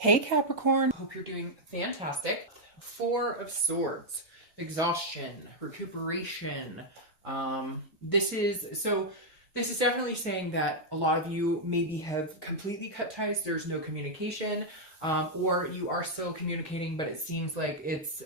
Hey Capricorn, hope you're doing fantastic. Four of Swords, exhaustion, recuperation. This is definitely saying that a lot of you maybe have completely cut ties. There's no communication, or you are still communicating, but it seems like it's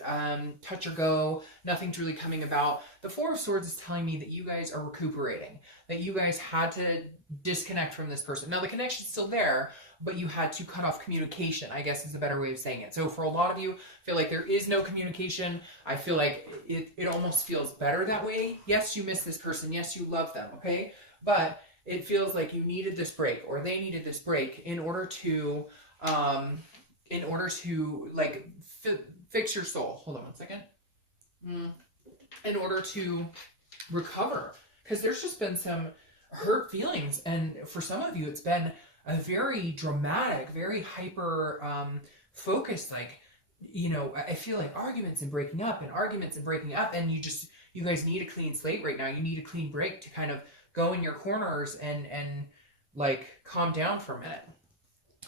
touch or go. Nothing's really coming about. The Four of Swords is telling me that you guys are recuperating, that you guys had to disconnect from this person. Now the connection's still there, but you had to cut off communication, I guess is a better way of saying it. So for a lot of you, I feel like there is no communication. I feel like it almost feels better that way. Yes, you miss this person. Yes, you love them, okay? But it feels like you needed this break, or they needed this break in order to like fix your soul. Hold on one second. In order to recover, because there's just been some hurt feelings, and for some of you, it's been a very dramatic, very hyper focused, like, you know, I feel like arguments and breaking up, and you guys need a clean slate right now. You need a clean break to kind of go in your corners and like calm down for a minute.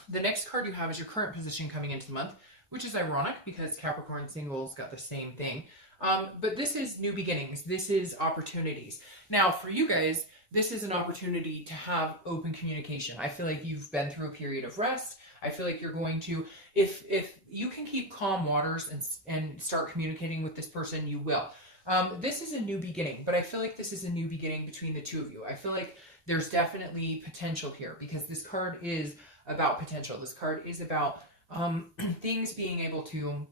The next card you have is your current position coming into the month, which is ironic because Capricorn singles got the same thing. But this is new beginnings. This is opportunities. Now for you guys, this is an opportunity to have open communication. I feel like you've been through a period of rest. I feel like you're going to, if you can keep calm waters and start communicating with this person, you will. This is a new beginning, but I feel like this is a new beginning between the two of you. I feel like there's definitely potential here because this card is about potential. This card is about things being able to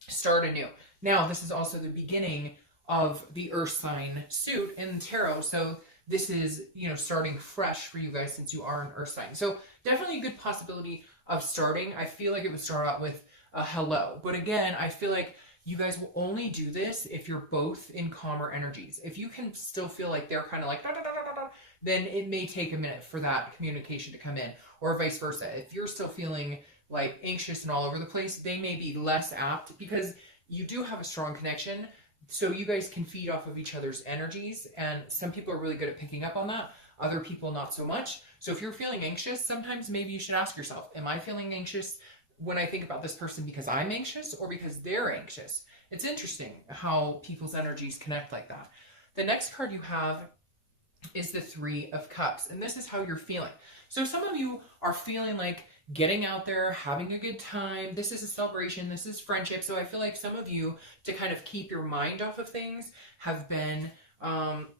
start anew. Now, this is also the beginning of the Earth sign suit in tarot, so this is, you know, starting fresh for you guys since you are an Earth sign. So definitely a good possibility of starting. I feel like it would start out with a hello. But again, I feel like you guys will only do this if you're both in calmer energies. If you can still feel like they're kind of like, da, da, da, da, da, then it may take a minute for that communication to come in, or vice versa. If you're still feeling like anxious and all over the place, they may be less apt because you do have a strong connection. So you guys can feed off of each other's energies, and some people are really good at picking up on that, other people not so much. So if you're feeling anxious, sometimes maybe you should ask yourself, am I feeling anxious when I think about this person because I'm anxious or because they're anxious? It's interesting how people's energies connect like that. The next card you have is the Three of Cups, and this is how you're feeling. So some of you are feeling like getting out there, having a good time. This is a celebration. This is friendship. So I feel like some of you, to kind of keep your mind off of things, have been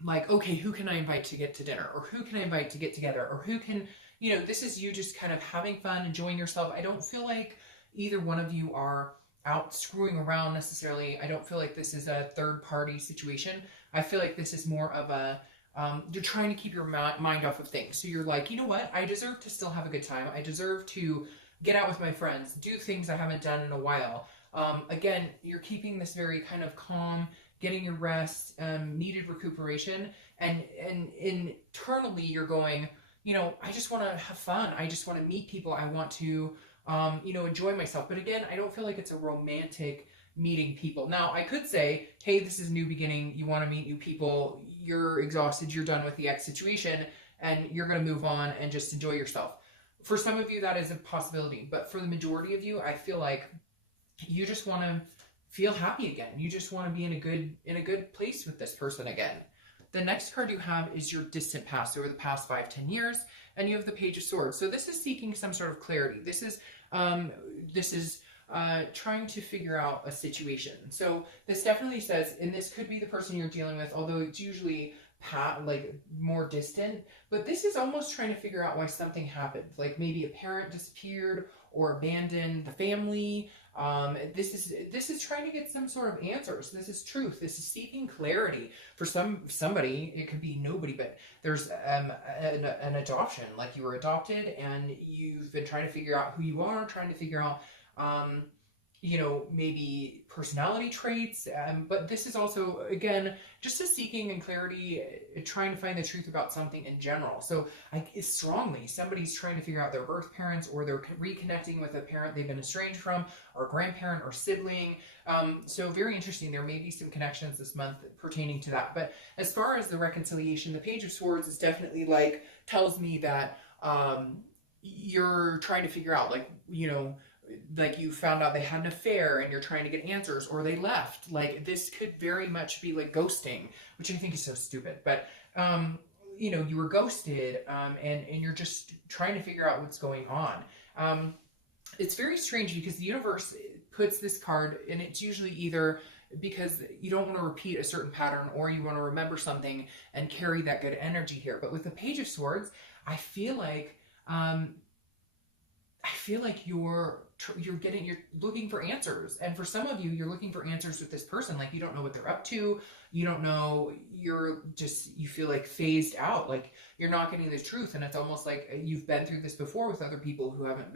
like, okay, who can I invite to get to dinner? Or who can I invite to get together? Or who can, you know, this is you just kind of having fun, enjoying yourself. I don't feel like either one of you are out screwing around necessarily. I don't feel like this is a third party situation. I feel like this is more of a, you're trying to keep your mind off of things. So you're like, you know what? I deserve to still have a good time. I deserve to get out with my friends, do things I haven't done in a while. Again, you're keeping this very kind of calm, getting your rest, needed recuperation. And internally you're going, you know, I just want to have fun. I just want to meet people. I want to, you know, enjoy myself. But again, I don't feel like it's a romantic meeting people. Now, I could say, hey, this is a new beginning. You want to meet new people. You're exhausted. You're done with the X situation, and you're going to move on and just enjoy yourself. For some of you, that is a possibility. But for the majority of you, I feel like you just want to feel happy again. You just want to be in a good place with this person again. The next card you have is your distant past, over the past 5-10 years, and you have the Page of Swords. So this is seeking some sort of clarity. This is trying to figure out a situation. So this definitely says, and this could be the person you're dealing with, although it's usually like more distant, but this is almost trying to figure out why something happened. Like maybe a parent disappeared or abandoned the family. This is trying to get some sort of answers. This is truth. This is seeking clarity. For somebody, it could be nobody, but there's an adoption, like you were adopted and you've been trying to figure out who you are, trying to figure out you know, maybe personality traits, but this is also, again, just a seeking and clarity, trying to find the truth about something in general. So strongly, somebody's trying to figure out their birth parents, or they're reconnecting with a parent they've been estranged from, or grandparent or sibling. So very interesting. There may be some connections this month pertaining to that. But as far as the reconciliation, the Page of Swords is definitely like, tells me that you're trying to figure out, like, you know, like you found out they had an affair and you're trying to get answers, or they left. Like this could very much be like ghosting, which I think is so stupid. But you know, you were ghosted, and you're just trying to figure out what's going on. It's very strange because the universe puts this card, and it's usually either because you don't want to repeat a certain pattern, or you want to remember something and carry that good energy here. But with the Page of Swords, I feel like you're looking for answers, and for some of you, you're looking for answers with this person. Like you don't know what they're up to, you don't know, you feel like phased out, like you're not getting the truth, and it's almost like you've been through this before with other people who haven't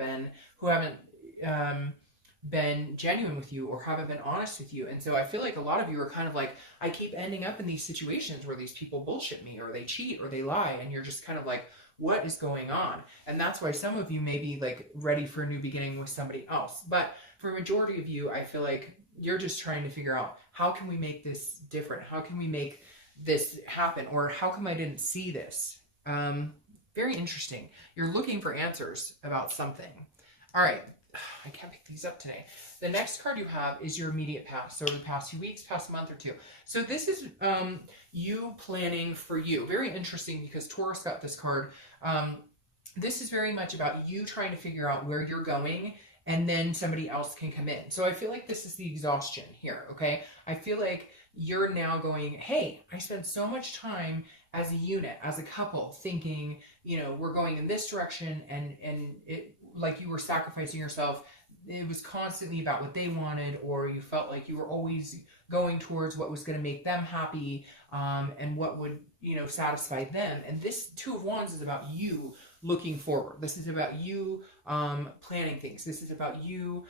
been genuine with you or haven't been honest with you. And so I feel like a lot of you are kind of like, I keep ending up in these situations where these people bullshit me, or they cheat, or they lie, and you're just kind of like, what is going on? And that's why some of you may be like ready for a new beginning with somebody else. But for a majority of you, I feel like you're just trying to figure out, how can we make this different? How can we make this happen? Or how come I didn't see this? Very interesting. You're looking for answers about something. All right. I can't pick these up today. The next card you have is your immediate past. So the past few weeks, past month or two. So this is you planning for you. Very interesting because Taurus got this card. This is very much about you trying to figure out where you're going, and then somebody else can come in. So I feel like this is the exhaustion here, okay? I feel like you're now going, hey, I spent so much time as a unit, as a couple, thinking, you know, we're going in this direction, and it, like you were sacrificing yourself. It was constantly about what they wanted, or you felt like you were always going towards what was going to make them happy, and what would, you know, satisfy them. And this Two of Wands is about you looking forward. This is about you planning things. This is about you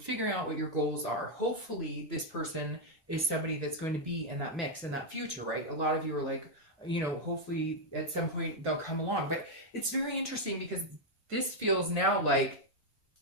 figuring out what your goals are. Hopefully this person is somebody that's going to be in that mix, in that future, right? A lot of you are like, you know, hopefully at some point they'll come along. But it's very interesting because this feels now like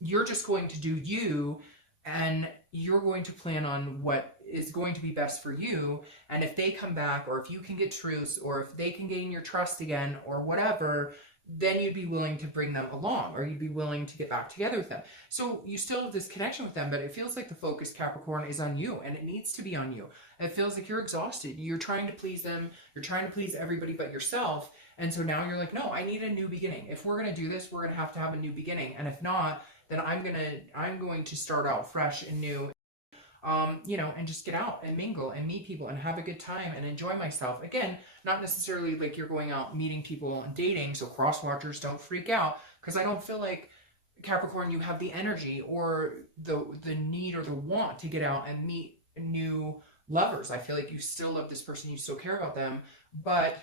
you're just going to do you, and you're going to plan on what is going to be best for you. And if they come back, or if you can get truths, or if they can gain your trust again, or whatever, then you'd be willing to bring them along, or you'd be willing to get back together with them. So you still have this connection with them, but it feels like the focus, Capricorn, is on you, and it needs to be on you. It feels like you're exhausted. You're trying to please them. You're trying to please everybody but yourself. And so now you're like, no, I need a new beginning. If we're going to do this, we're going to have a new beginning. And if not, then I'm going to start out fresh and new, you know, and just get out and mingle and meet people and have a good time and enjoy myself. Again, not necessarily like you're going out meeting people and dating. So cross watchers, don't freak out, because I don't feel like, Capricorn, you have the energy or the need or the want to get out and meet new lovers. I feel like you still love this person, you still care about them, but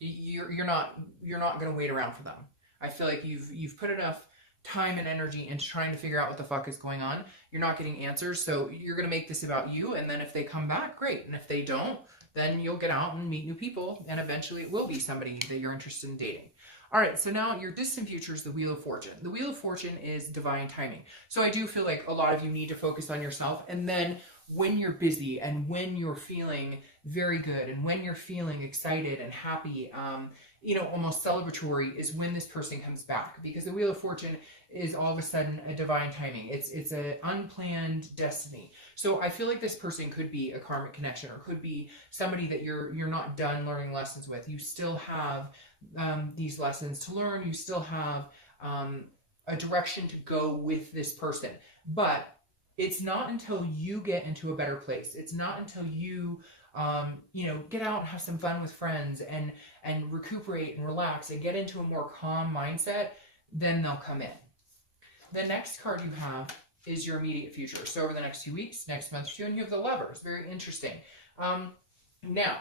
you're not going to wait around for them. I feel like you've put enough time and energy into trying to figure out what the fuck is going on. You're not getting answers, so you're going to make this about you, and then if they come back, great. And if they don't, then you'll get out and meet new people, and eventually it will be somebody that you're interested in dating. All right, so now your distant future is the Wheel of Fortune. The Wheel of Fortune is divine timing. So I do feel like a lot of you need to focus on yourself, and then when you're busy and when you're feeling very good and when you're feeling excited and happy, you know, almost celebratory, is when this person comes back, because the Wheel of Fortune is all of a sudden a divine timing. It's an unplanned destiny. So I feel like this person could be a karmic connection, or could be somebody that you're not done learning lessons with. You still have these lessons to learn. You still have a direction to go with this person, but it's not until you get into a better place. It's not until you you know, get out and have some fun with friends and recuperate and relax and get into a more calm mindset, then they'll come in. The next card you have is your immediate future. So over the next few weeks, next month or two, and you have the Lovers. Very interesting. Now,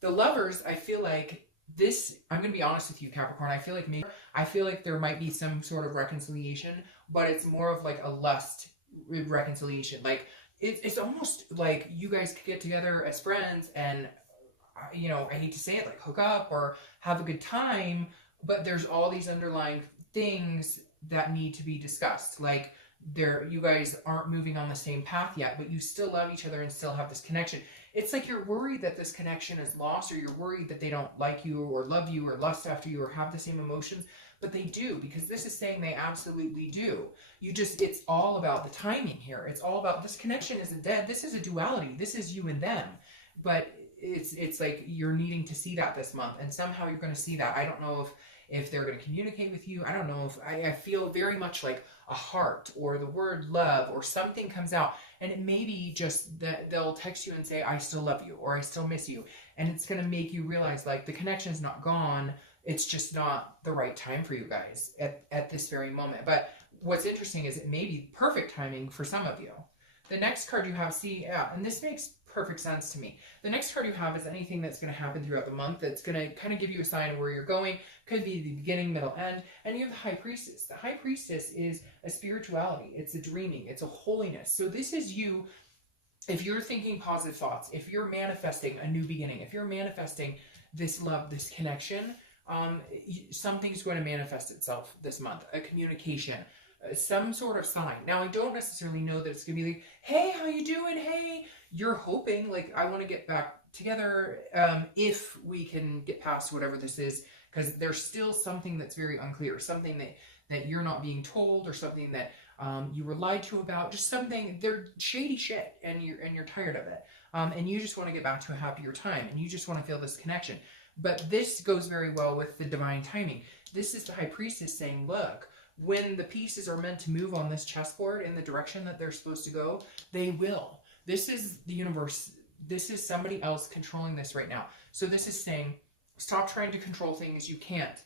the Lovers, I feel like this, I'm going to be honest with you, Capricorn, I feel like there might be some sort of reconciliation, but it's more of like a lust reconciliation. Like, it's almost like you guys could get together as friends and, you know, I hate to say it, like hook up or have a good time, but there's all these underlying things that need to be discussed. Like, you guys aren't moving on the same path yet, but you still love each other and still have this connection. It's like you're worried that this connection is lost, or you're worried that they don't like you or love you or lust after you or have the same emotions, but they do, because this is saying they absolutely do. It's all about the timing here. It's all about, this connection isn't dead. This is a duality. This is you and them. But it's like you're needing to see that this month, and somehow you're going to see that. I don't know if they're going to communicate with you. I don't know if I feel very much like a heart or the word love or something comes out, and it may be just that they'll text you and say, I still love you, or I still miss you. And it's going to make you realize like the connection's not gone. It's just not the right time for you guys at this very moment. But what's interesting is it may be perfect timing for some of you. The next card you have, see, yeah, and this makes perfect sense to me. The next card you have is anything that's going to happen throughout the month that's going to kind of give you a sign of where you're going. Could be the beginning, middle, end. And you have the High Priestess. The High Priestess is a spirituality. It's a dreaming. It's a holiness. So this is you, if you're thinking positive thoughts, if you're manifesting a new beginning, if you're manifesting this love, this connection, something's going to manifest itself this month. A communication, some sort of sign. Now, I don't necessarily know that it's going to be like, hey, how you doing? Hey, you're hoping, like, I want to get back together if we can get past whatever this is, because there's still something that's very unclear, something that you're not being told, or something that you were lied to about, just something, they're shady shit, and you're tired of it. And you just want to get back to a happier time, and you just want to feel this connection. But this goes very well with the divine timing. This is the High Priestess saying, look, when the pieces are meant to move on this chessboard in the direction that they're supposed to go, they will. This is the universe. This is somebody else controlling this right now. So this is saying, stop trying to control things you can't.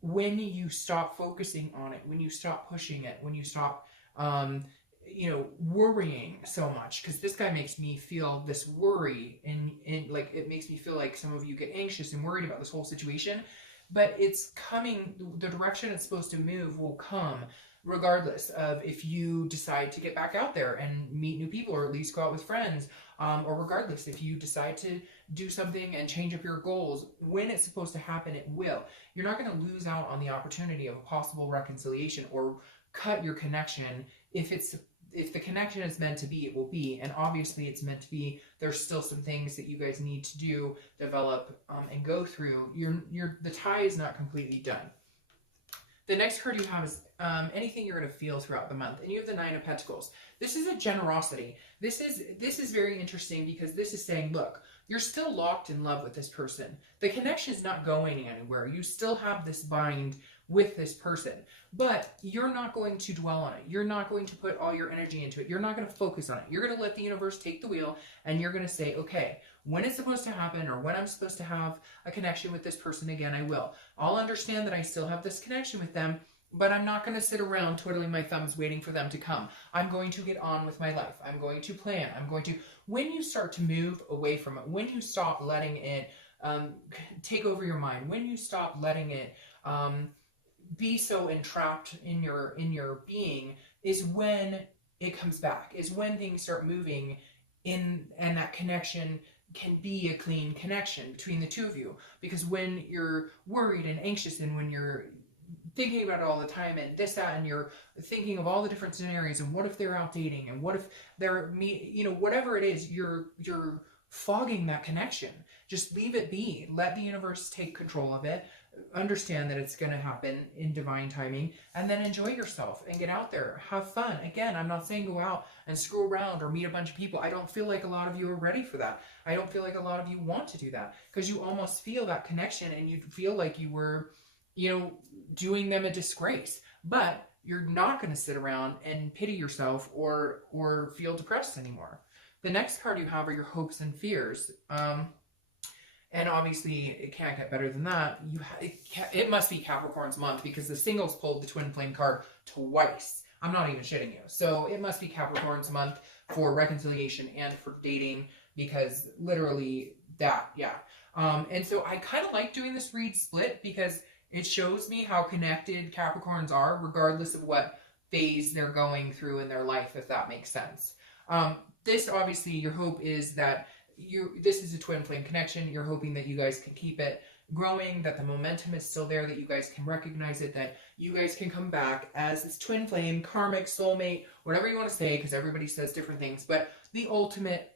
When you stop focusing on it, when you stop pushing it, when you stop, worrying so much, because this guy makes me feel this worry, and like, it makes me feel like some of you get anxious and worried about this whole situation. But it's coming, the direction it's supposed to move will come regardless of if you decide to get back out there and meet new people, or at least go out with friends, or regardless if you decide to do something and change up your goals. When it's supposed to happen, it will. You're not going to lose out on the opportunity of a possible reconciliation or cut your connection. If the connection is meant to be, it will be. And obviously it's meant to be. There's still some things that you guys need to do, develop, and go through. The tie is not completely done. The next card you have is anything you're going to feel throughout the month. And you have the Nine of Pentacles. This is a generosity. This is very interesting, because this is saying, look, you're still locked in love with this person. The connection is not going anywhere. You still have this bind with this person, but you're not going to dwell on it. You're not going to put all your energy into it. You're not going to focus on it. You're going to let the universe take the wheel, and you're going to say, okay, when it's supposed to happen, or when I'm supposed to have a connection with this person again, I will. I'll understand that I still have this connection with them, but I'm not going to sit around twiddling my thumbs waiting for them to come. I'm going to get on with my life. I'm going to plan. When you start to move away from it, when you stop letting it take over your mind, when you stop letting it be so entrapped in your being, is when it comes back, is when things start moving in, and that connection can be a clean connection between the two of you. Because when you're worried and anxious, and when you're thinking about it all the time, and this, that, and you're thinking of all the different scenarios, and what if they're out dating, and what if they're whatever it is, you're fogging that connection. Just leave it be. Let the universe take control of it. Understand that it's going to happen in divine timing, and then enjoy yourself and get out there. Have fun. Again, I'm not saying go out and screw around or meet a bunch of people. I don't feel like a lot of you are ready for that. I don't feel like a lot of you want to do that, because you almost feel that connection, and you feel like you were, doing them a disgrace. But you're not going to sit around and pity yourself or feel depressed anymore. The next card you have are your hopes and fears. And obviously, it can't get better than that. It must be Capricorn's month, because the singles pulled the twin flame card twice. I'm not even shitting you. So it must be Capricorn's month for reconciliation and for dating, because literally that, yeah. And so I kind of like doing this read split, because it shows me how connected Capricorns are, regardless of what phase they're going through in their life, if that makes sense. This, obviously, your hope is that this is a twin flame connection. You're hoping that you guys can keep it growing, that the momentum is still there, that you guys can recognize it, that you guys can come back as this twin flame, karmic, soulmate, whatever you want to say, because everybody says different things. But the ultimate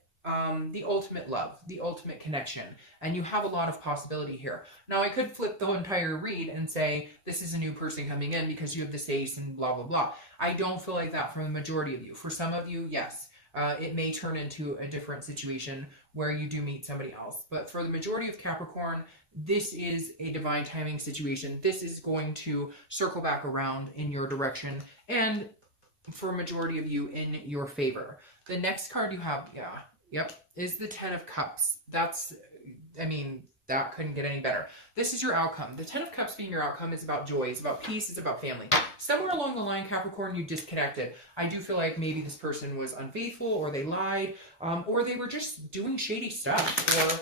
the ultimate love, the ultimate connection, and you have a lot of possibility here. Now, I could flip the entire read and say, this is a new person coming in because you have this ace and blah, blah, blah. I don't feel like that from the majority of you. For some of you, yes, it may turn into a different situation where you do meet somebody else. But for the majority of Capricorn, this is a divine timing situation. This is going to circle back around in your direction, and for a majority of you, in your favor. The next card you have, is the Ten of Cups. That's, I mean, that couldn't get any better. This is your outcome. The Ten of Cups being your outcome is about joy, it's about peace, it's about family. Somewhere along the line, Capricorn, you disconnected. I do feel like maybe this person was unfaithful, or they lied, or they were just doing shady stuff, or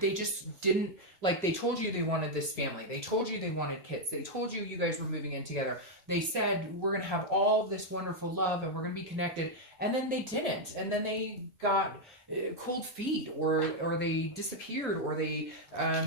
they just didn't, like, they told you they wanted this family. They told you they wanted kids. They told you you guys were moving in together. They said, we're going to have all this wonderful love and we're going to be connected. And then they didn't. And then they got cold feet, or they disappeared, or they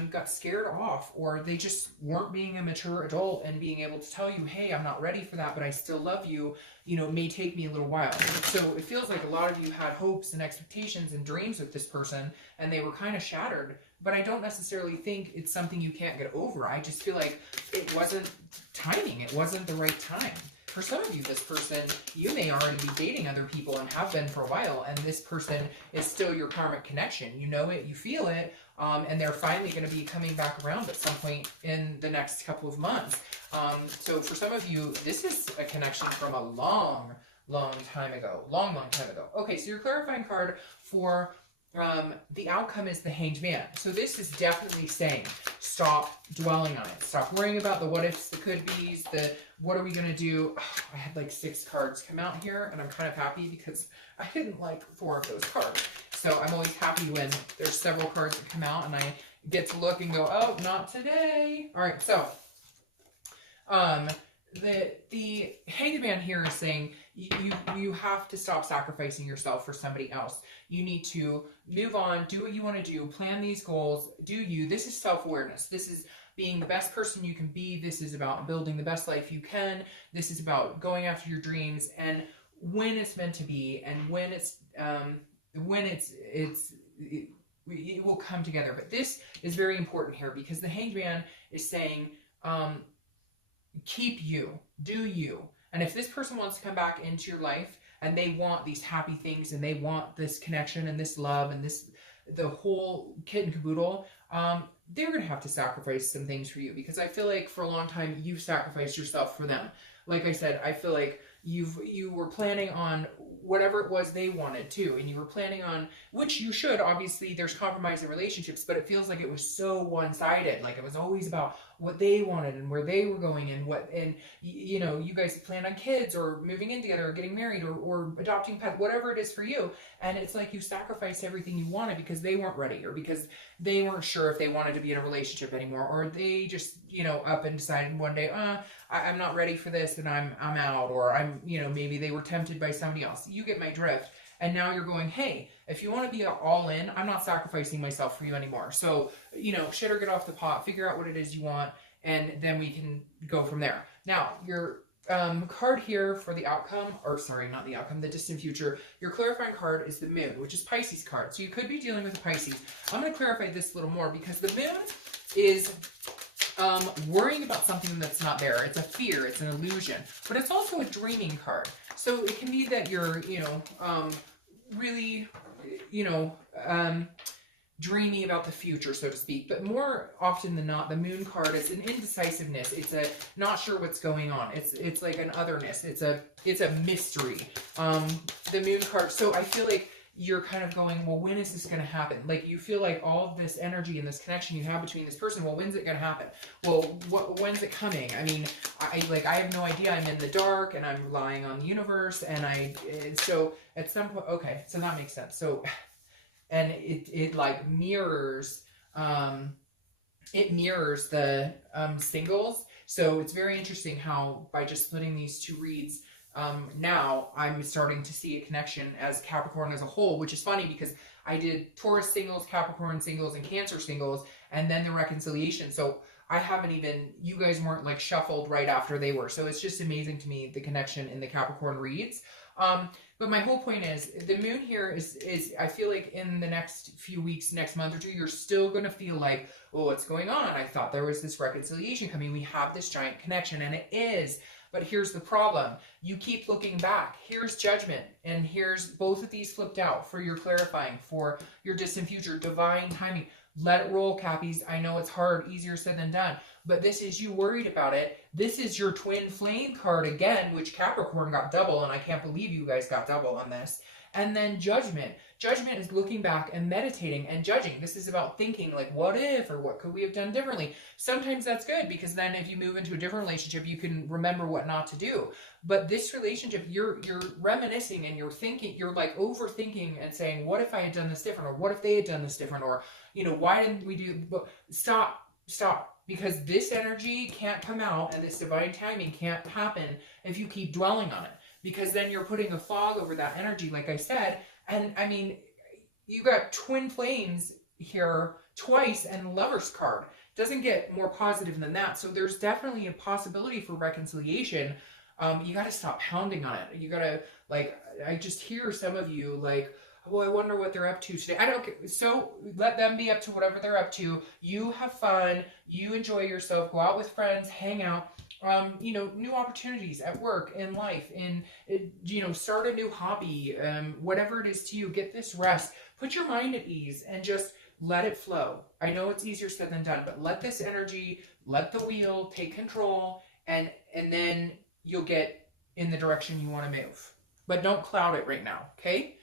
got scared off, or they just weren't being a mature adult and being able to tell you, hey, I'm not ready for that, but I still love you. You know, it may take me a little while. So it feels like a lot of you had hopes and expectations and dreams with this person, and they were kind of shattered. But I don't necessarily think it's something you can't get over. I just feel like it wasn't timing. It wasn't the right time. For some of you, this person, you may already be dating other people and have been for a while, and this person is still your karmic connection. You know it, you feel it, and they're finally going to be coming back around at some point in the next couple of months. So for some of you, this is a connection from a long time ago. Long time ago. Okay, so your clarifying card for the outcome is the Hanged Man. So this is definitely saying, stop dwelling on it. Stop worrying about the what ifs, the could be's, the what are we going to do. Oh, I had like 6 cards come out here, and I'm kind of happy because I didn't like 4 of those cards. So I'm always happy when there's several cards that come out and I get to look and go, oh, not today. All right, so the Hanged Man here is saying you have to stop sacrificing yourself for somebody else. You need to move on, do what you want to do, plan these goals, do you. This is self-awareness. This is being the best person you can be. This is about building the best life you can. This is about going after your dreams, and when it's meant to be, and when it will come together. But this is very important here, because the Hanged Man is saying, keep you, do you. And if this person wants to come back into your life and they want these happy things and they want this connection and this love and this, the whole kit and caboodle, they're going to have to sacrifice some things for you, because I feel like for a long time you've sacrificed yourself for them. Like I said, I feel like you were planning on whatever it was they wanted too, and you were planning on, which you should, obviously there's compromise in relationships, but it feels like it was so one-sided. Like it was always about what they wanted and where they were going, and you know, you guys planned on kids or moving in together or getting married or adopting pets, whatever it is for you, and it's like you sacrificed everything you wanted because they weren't ready, or because they weren't sure if they wanted to be in a relationship anymore, or they just, you know, up and decided one day, I'm not ready for this and I'm out, or I'm, you know, maybe they were tempted by somebody else. You get my drift. And now you're going, hey, if you want to be all in, I'm not sacrificing myself for you anymore. So, you know, shit or get off the pot, figure out what it is you want, and then we can go from there. Now, your card here for the outcome, or sorry, not the outcome, the distant future, your clarifying card is the Moon, which is Pisces card. So you could be dealing with a Pisces. I'm going to clarify this a little more, because the Moon is worrying about something that's not there. It's a fear, it's an illusion, but it's also a dreaming card. So it can be that you're, you know, really, you know, dreamy about the future, so to speak. But more often than not, the Moon card is an indecisiveness. It's a not sure what's going on. It's like an otherness. It's a mystery. The Moon card. So I feel like you're kind of going, well, when is this going to happen? Like, you feel like all of this energy and this connection you have between this person, well, when's it going to happen? Well, when's it coming? I mean, I have no idea. I'm in the dark and I'm relying on the universe, and so at some point, okay, so that makes sense. So, and it like mirrors, the singles. So it's very interesting how by just splitting these two reads, now I'm starting to see a connection as Capricorn as a whole, which is funny because I did Taurus singles, Capricorn singles, and Cancer singles, and then the reconciliation. So I haven't even, you guys weren't like shuffled right after they were. So it's just amazing to me, the connection in the Capricorn reads. But my whole point is the moon here is I feel like in the next few weeks, next month or two, you're still going to feel like, oh, what's going on? I thought there was this reconciliation coming. We have this giant connection, and it is. But here's the problem. You keep looking back. Here's judgment, and here's both of these flipped out for your clarifying, for your distant future, divine timing. Let it roll, Cappies. I know it's hard, easier said than done, but this is you worried about it. This is your twin flame card again, which Capricorn got double, and I can't believe you guys got double on this. And then judgment. Judgment is looking back and meditating and judging. This is about thinking like, what if, or what could we have done differently? Sometimes that's good, because then if you move into a different relationship, you can remember what not to do. But this relationship, you're reminiscing and you're thinking, you're like overthinking and saying, what if I had done this different? Or what if they had done this different? Or, you know, why didn't we do, stop. Because this energy can't come out and this divine timing can't happen if you keep dwelling on it. Because then you're putting a fog over that energy, like I said. And I mean, you got twin flames here twice and Lover's card. Doesn't get more positive than that. So there's definitely a possibility for reconciliation. You got to stop pounding on it. You got to, like, I just hear some of you like, well, I wonder what they're up to today. I don't care. So let them be up to whatever they're up to. You have fun. You enjoy yourself. Go out with friends. Hang out. You know, new opportunities at work, in life, you know, start a new hobby, whatever it is to you. Get this rest. Put your mind at ease and just let it flow. I know it's easier said than done, but let this energy, let the wheel take control, and then you'll get in the direction you want to move. But don't cloud it right now, okay?